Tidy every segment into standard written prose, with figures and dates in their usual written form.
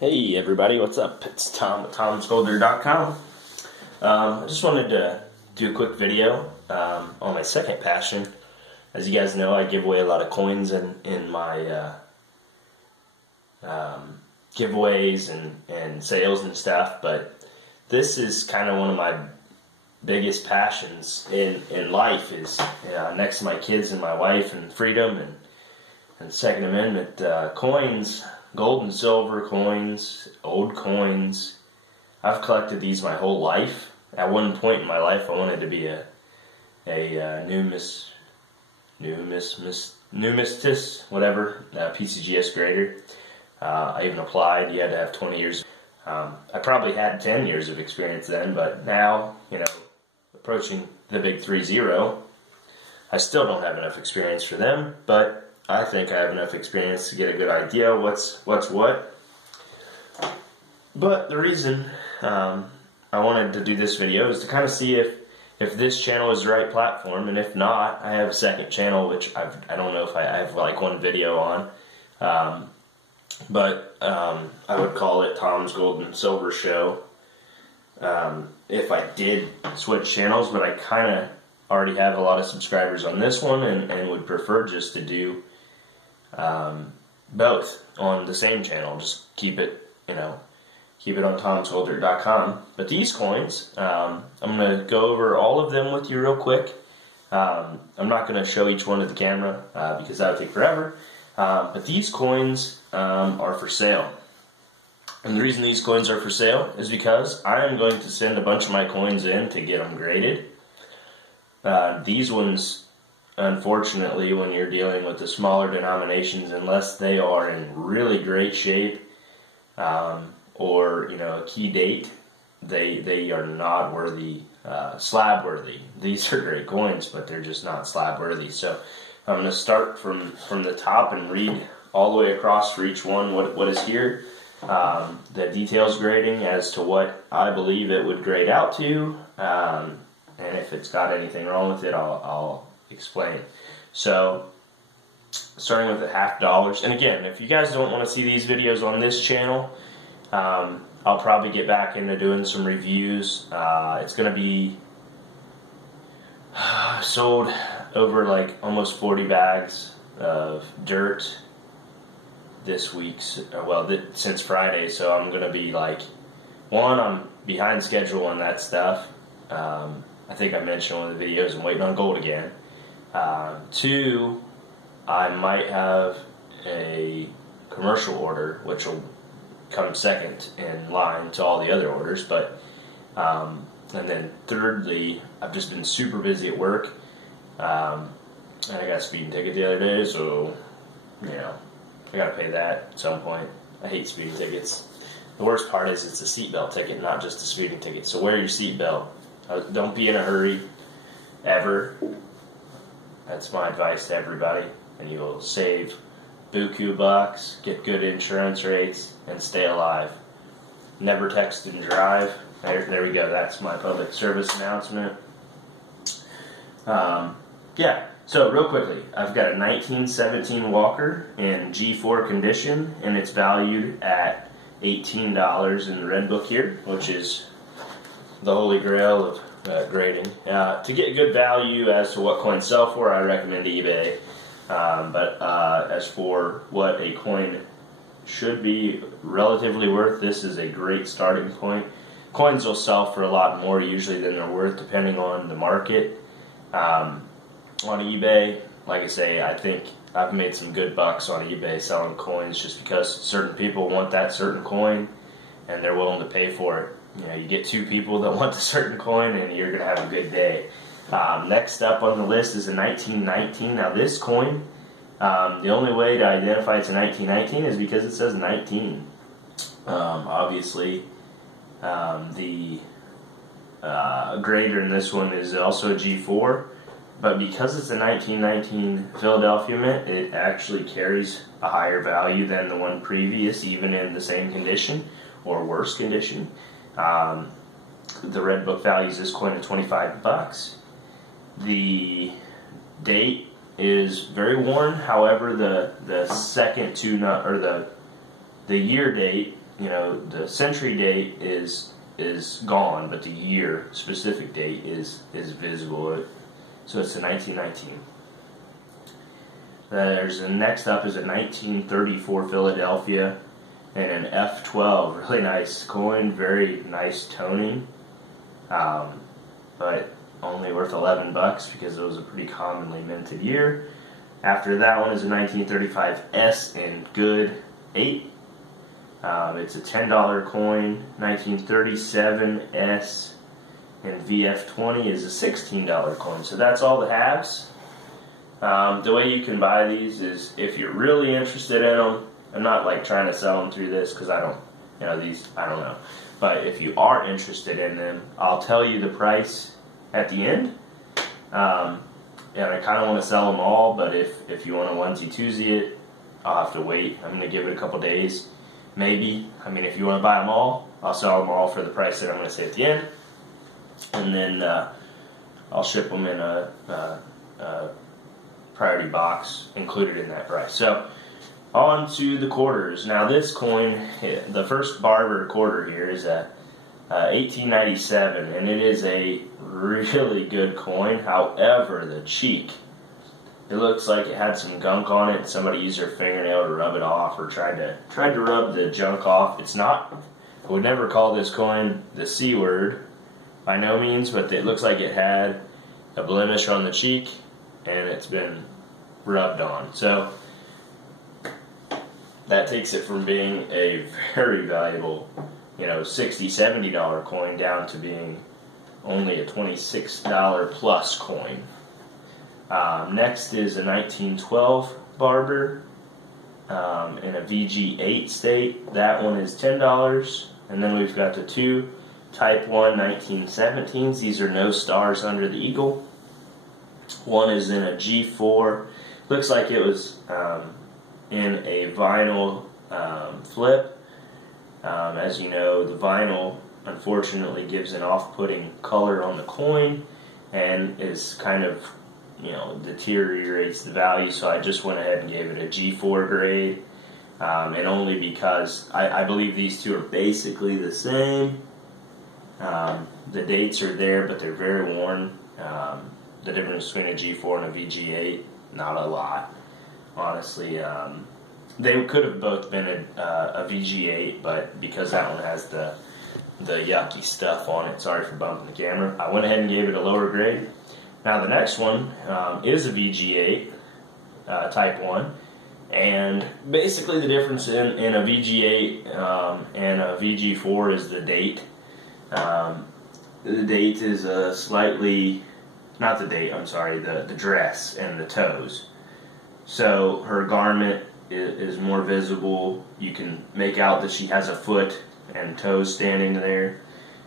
Hey everybody, what's up? It's Tom at tomscolder.com. I just wanted to do a quick video on my second passion. As you guys know, I give away a lot of coins in my giveaways and sales and stuff, but this is kind of one of my biggest passions in life is next to my kids and my wife and freedom and Second Amendment coins. Gold and silver coins, old coins. I've collected these my whole life. At one point in my life, I wanted to be a numismatist, whatever, PCGS grader. I even applied. You had to have 20 years. I probably had 10 years of experience then, but now, approaching the big 3-0, I still don't have enough experience for them, but I think I have enough experience to get a good idea what's what. But the reason I wanted to do this video is to kind of see if this channel is the right platform, and if not, I have a second channel which I don't know if I have like one video on, but I would call it Tom's Gold and Silver Show. If I did switch channels, but I kind of already have a lot of subscribers on this one and would prefer just to do both on the same channel. Just keep it on tomscolder.com. But these coins, I'm going to go over all of them with you real quick. I'm not going to show each one to the camera because that would take forever. But these coins are for sale. And the reason these coins are for sale is because I am going to send a bunch of my coins in to get them graded. These ones, unfortunately, when you're dealing with the smaller denominations, unless they are in really great shape or a key date, they are not worthy, slab worthy. These are great coins, but they're just not slab worthy. So I'm going to start from the top and read all the way across for each one what is here. The details grading as to what I believe it would grade out to, and if it's got anything wrong with it, I'll explain. So, starting with the $50, and again, if you guys don't want to see these videos on this channel, I'll probably get back into doing some reviews. It's going to be sold over like almost 40 bags of dirt this week, since Friday, so I'm going to be like, one, I'm behind schedule on that stuff. I think I mentioned in one of the videos, I'm waiting on gold again. Two, I might have a commercial order, which will come second in line to all the other orders. But and then thirdly, I've just been super busy at work, and I got a speeding ticket the other day, so I gotta pay that at some point. I hate speeding tickets. The worst part is it's a seatbelt ticket, not just a speeding ticket. So wear your seatbelt. Don't be in a hurry, ever. That's my advice to everybody, and you will save buku bucks, get good insurance rates, and stay alive. Never text and drive. There we go. That's my public service announcement. Yeah. So real quickly, I've got a 1917 Walker in G4 condition, and it's valued at $18 in the red book here, which is the holy grail of grading. To get good value as to what coins sell for, I recommend eBay. But as for what a coin should be relatively worth, this is a great starting point. Coins will sell for a lot more usually than they're worth, depending on the market. On eBay, like I say, I think I've made some good bucks on eBay selling coins just because certain people want that certain coin and they're willing to pay for it. You get two people that want a certain coin and you're going to have a good day. Next up on the list is a 1919. Now this coin, the only way to identify it's a 1919 is because it says 19. Obviously, the grader in this one is also a G4. But because it's a 1919 Philadelphia mint, it actually carries a higher value than the one previous, even in the same condition or worse condition. The red book values this coin at 25 bucks. The date is very worn. However, the second to not, or the year date you know, the century date is gone, but the year specific date is visible. So it's the 1919. There's the next up is a 1934 Philadelphia and an F12. Really nice coin, very nice toning, but only worth $11 because it was a pretty commonly minted year. After that one is a 1935 S in good 8. It's a $10 coin. 1937 S in VF20 is a $16 coin. So that's all the halves. The way you can buy these is if you're really interested in them. I'm not like trying to sell them through this because I don't, you know, these, I don't know. But if you are interested in them, I'll tell you the price at the end. And I kind of want to sell them all, but if you want to onesie-twosie it, I'll have to wait. I'm going to give it a couple days, maybe. I mean, if you want to buy them all, I'll sell them all for the price that I'm going to say at the end. And then I'll ship them in a priority box included in that price. So, on to the quarters. Now this coin, the first barber quarter here is a 1897, and it is a really good coin. However, the cheek, it looks like it had some gunk on it. Somebody used their fingernail to rub it off, or tried to rub the junk off. It's not. I would never call this coin the C word, by no means, but it looks like it had a blemish on the cheek, and it's been rubbed on. So that takes it from being a very valuable, you know, $60, $70 coin down to being only a $26 plus coin. Next is a 1912 barber in a VG8 state. That one is $10. And then we've got the two Type 1 1917s. These are no stars under the eagle. One is in a G4. Looks like it was in a vinyl flip. As you know, the vinyl unfortunately gives an off-putting color on the coin and is kind of, you know, deteriorates the value, so I just went ahead and gave it a G4 grade, and only because I believe these two are basically the same. The dates are there, but they're very worn. The difference between a G4 and a VG8, not a lot, honestly. They could have both been a VG8, but because that one has the yucky stuff on it, sorry for bumping the camera, I went ahead and gave it a lower grade. Now the next one is a VG8 Type 1, and basically the difference in a VG8 and a VG4 is the date. The date is slightly, not the date, I'm sorry, the dress and the toes. So her garment is more visible. You can make out that she has a foot and toes standing there.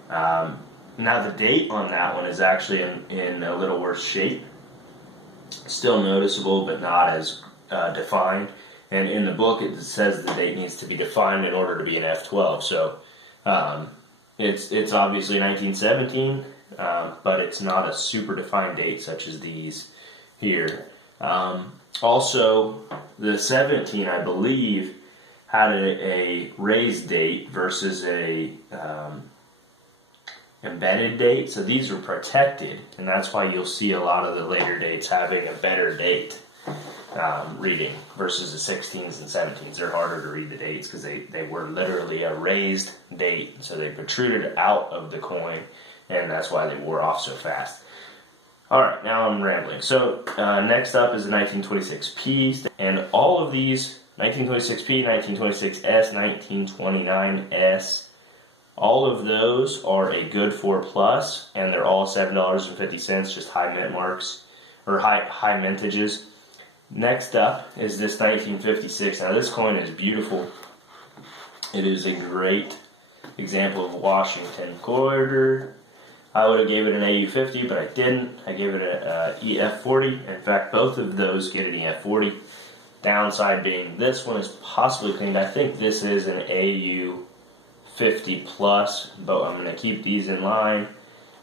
Now the date on that one is actually in a little worse shape. Still noticeable, but not as defined. And in the book it says the date needs to be defined in order to be an F12. So it's obviously 1917, but it's not a super defined date such as these here. Also, the 17, I believe, had a raised date versus a embedded date, so these are protected, and that's why you'll see a lot of the later dates having a better date reading versus the 16s and 17s. They're harder to read the dates because they were literally a raised date, so they protruded out of the coin, and that's why they wore off so fast. Alright, now I'm rambling. So next up is the 1926P, and all of these, 1926P, 1926S, 1929S, all of those are a good 4+, and they're all $7.50, just high mint marks, or high mintages. Next up is this 1956. Now this coin is beautiful. It is a great example of Washington quarter. I would have gave it an AU50, but I didn't. I gave it an EF40. In fact, both of those get an EF40. Downside being this one is possibly cleaned. I think this is an AU50 plus, but I'm going to keep these in line.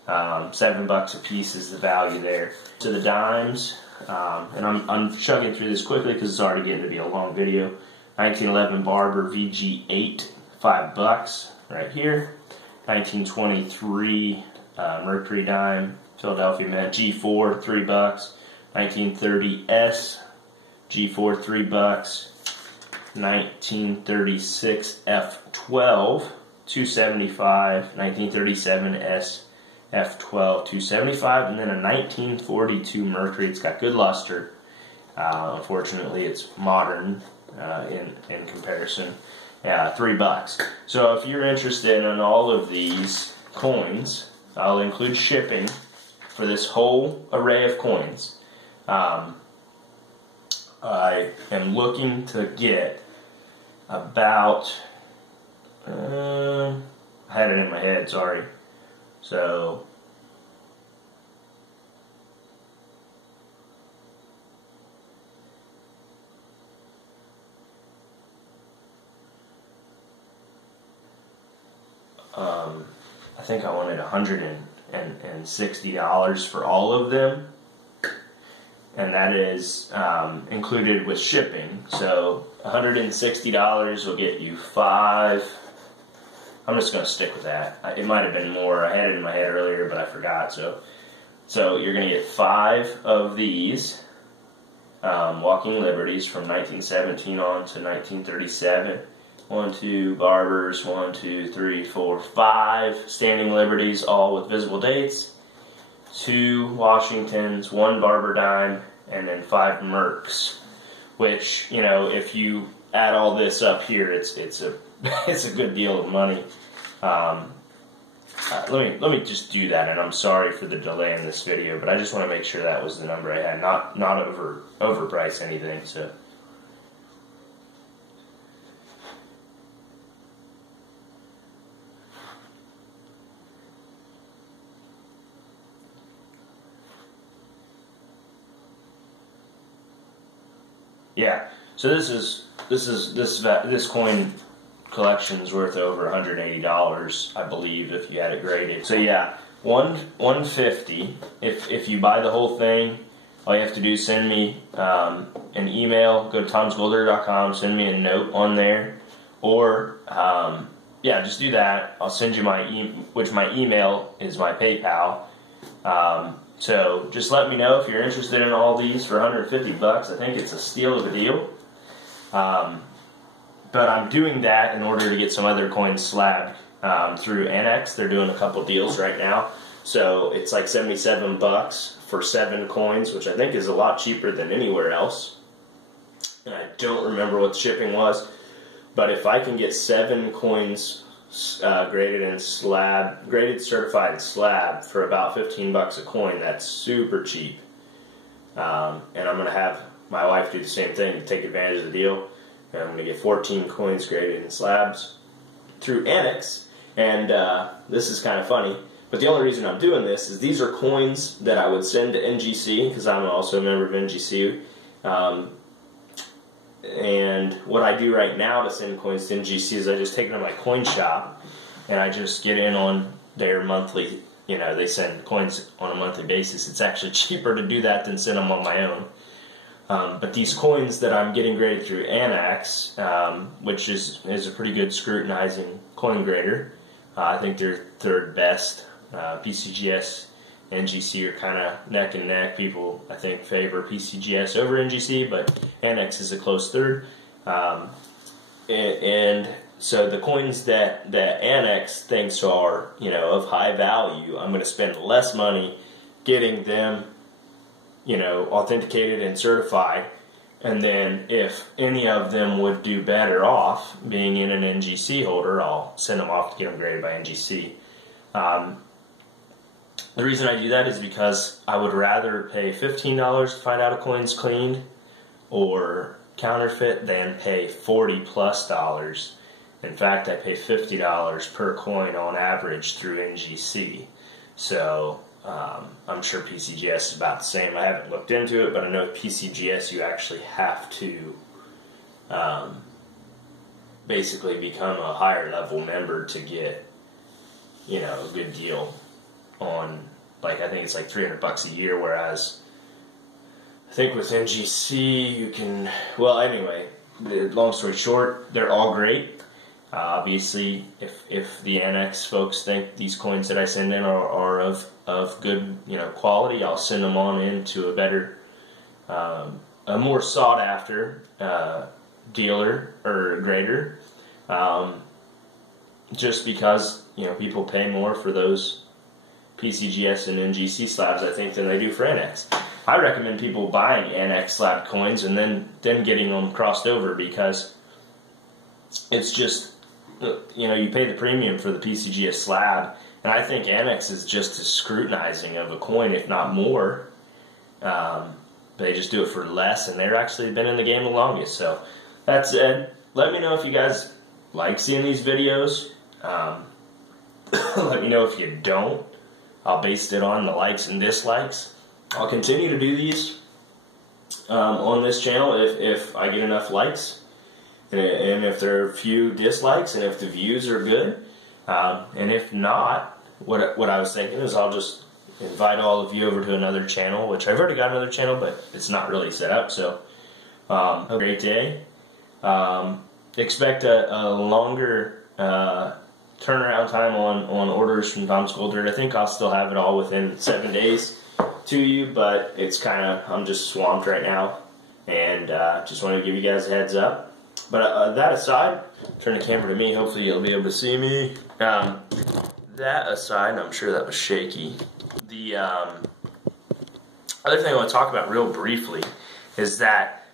$7 a piece is the value there. To the dimes, and I'm chugging through this quickly because it's already getting to be a long video. 1911 Barber VG8 $5 right here. 1923 Mercury dime, Philadelphia Mint, G4, $3. 1930S, G4, $3. 1936 F12, $2.75. 1937S F12, $2.75, and then a 1942 Mercury. It's got good luster. Unfortunately, it's modern in comparison. $3. So if you're interested in all of these coins, I'll include shipping for this whole array of coins. I am looking to get about, I had it in my head, sorry. So, I think I wanted $160 for all of them, and that is included with shipping. So $160 will get you 5. I'm just going to stick with that. It might have been more. I had it in my head earlier, but I forgot. So you're going to get 5 of these Walking Liberties from 1917 on to 1937. 1, 2 Barbers, 1, 2, 3, 4, 5 Standing Liberties, all with visible dates. 2 Washingtons, 1 Barber dime, and then 5 Mercs. Which, you know, if you add all this up here, it's a it's a good deal of money. Let me just do that, and I'm sorry for the delay in this video, but I just want to make sure that was the number I had, not overprice anything. So. Yeah, so this coin collection's worth over $180, I believe, if you had it graded. So yeah, $150. If you buy the whole thing, all you have to do is send me an email. Go to tomsgolddigger.com, send me a note on there, or yeah, just do that. I'll send you my email is my PayPal. So just let me know if you're interested in all these for $150. I think it's a steal of a deal. But I'm doing that in order to get some other coins slabbed through Annex. They're doing a couple deals right now. So it's like $77 for 7 coins, which I think is a lot cheaper than anywhere else. And I don't remember what the shipping was. But if I can get 7 coins graded certified slab for about $15 a coin, that's super cheap. And I'm going to have my wife do the same thing to take advantage of the deal. And I'm going to get 14 coins graded in slabs through Annex. And this is kind of funny, but the only reason I'm doing this is these are coins that I would send to NGC, because I'm also a member of NGC. And what I do right now to send coins to NGC is I just take them to my coin shop, and I just get in on their monthly, you know, they send coins on a monthly basis. It's actually cheaper to do that than send them on my own. But these coins that I'm getting graded through Annex, which is a pretty good scrutinizing coin grader, I think they're third best. PCGS, NGC are kind of neck and neck. People, I think, favor PCGS over NGC, but Annex is a close third. And so the coins that Annex thinks are, you know, of high value, I'm going to spend less money getting them, you know, authenticated and certified. And then if any of them would do better off being in an NGC holder, I'll send them off to get them graded by NGC. The reason I do that is because I would rather pay $15 to find out a coin's cleaned or counterfeit than pay $40+. In fact, I pay $50 per coin on average through NGC. So I'm sure PCGS is about the same. I haven't looked into it, but I know PCGS you actually have to basically become a higher level member to get, you know, a good deal on, like, I think it's like $300 a year, whereas I think with NGC you can, well, anyway, long story short, they're all great. Obviously, if the NX folks think these coins that I send in are of good quality, I'll send them on into a better, a more sought after dealer or grader, just because people pay more for those PCGS and NGC slabs, I think, than they do for NX. I recommend people buying NX slab coins and then getting them crossed over, because it's just, you pay the premium for the PCGS slab, and I think NX is just as scrutinizing of a coin, if not more. They just do it for less, and they're actually been in the game the longest. So that said, let me know if you guys like seeing these videos. Let me know if you don't. I'll base it on the likes and dislikes. I'll continue to do these on this channel if I get enough likes, and if there are a few dislikes, and if the views are good. And if not, what I was thinking is I'll just invite all of you over to another channel, which I've already got another channel, but it's not really set up. So have a great day. Expect a longer turnaround time on orders from Tom's Gold Dirt. I think I'll still have it all within 7 days to you, but it's I'm just swamped right now, and just wanted to give you guys a heads up. But that aside, turn the camera to me, hopefully you'll be able to see me. That aside, I'm sure that was shaky. The other thing I want to talk about real briefly is that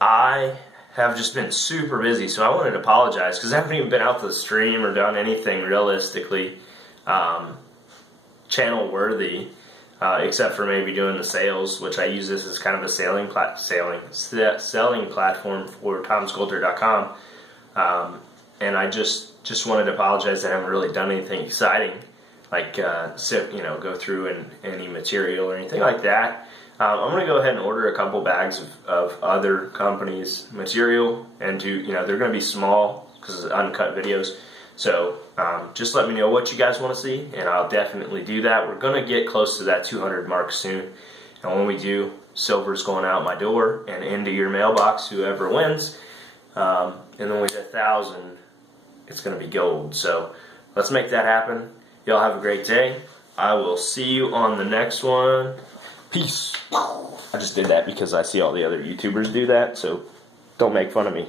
I have just been super busy, so I wanted to apologize because I haven't even been out to the stream or done anything realistically channel worthy, except for maybe doing the sales, which I use this as kind of a selling platform for tomsgolddirt.com. And I just wanted to apologize that I haven't really done anything exciting, like go through any material or anything like that. I'm going to go ahead and order a couple bags of other companies' material, and they're going to be small because it's uncut videos. So just let me know what you guys want to see, and I'll definitely do that. We're going to get close to that 200 mark soon, and when we do, silver's going out my door and into your mailbox, whoever wins. And then we hit 1,000, it's going to be gold. So let's make that happen. Y'all have a great day. I will see you on the next one. Peace. I just did that because I see all the other YouTubers do that, so don't make fun of me.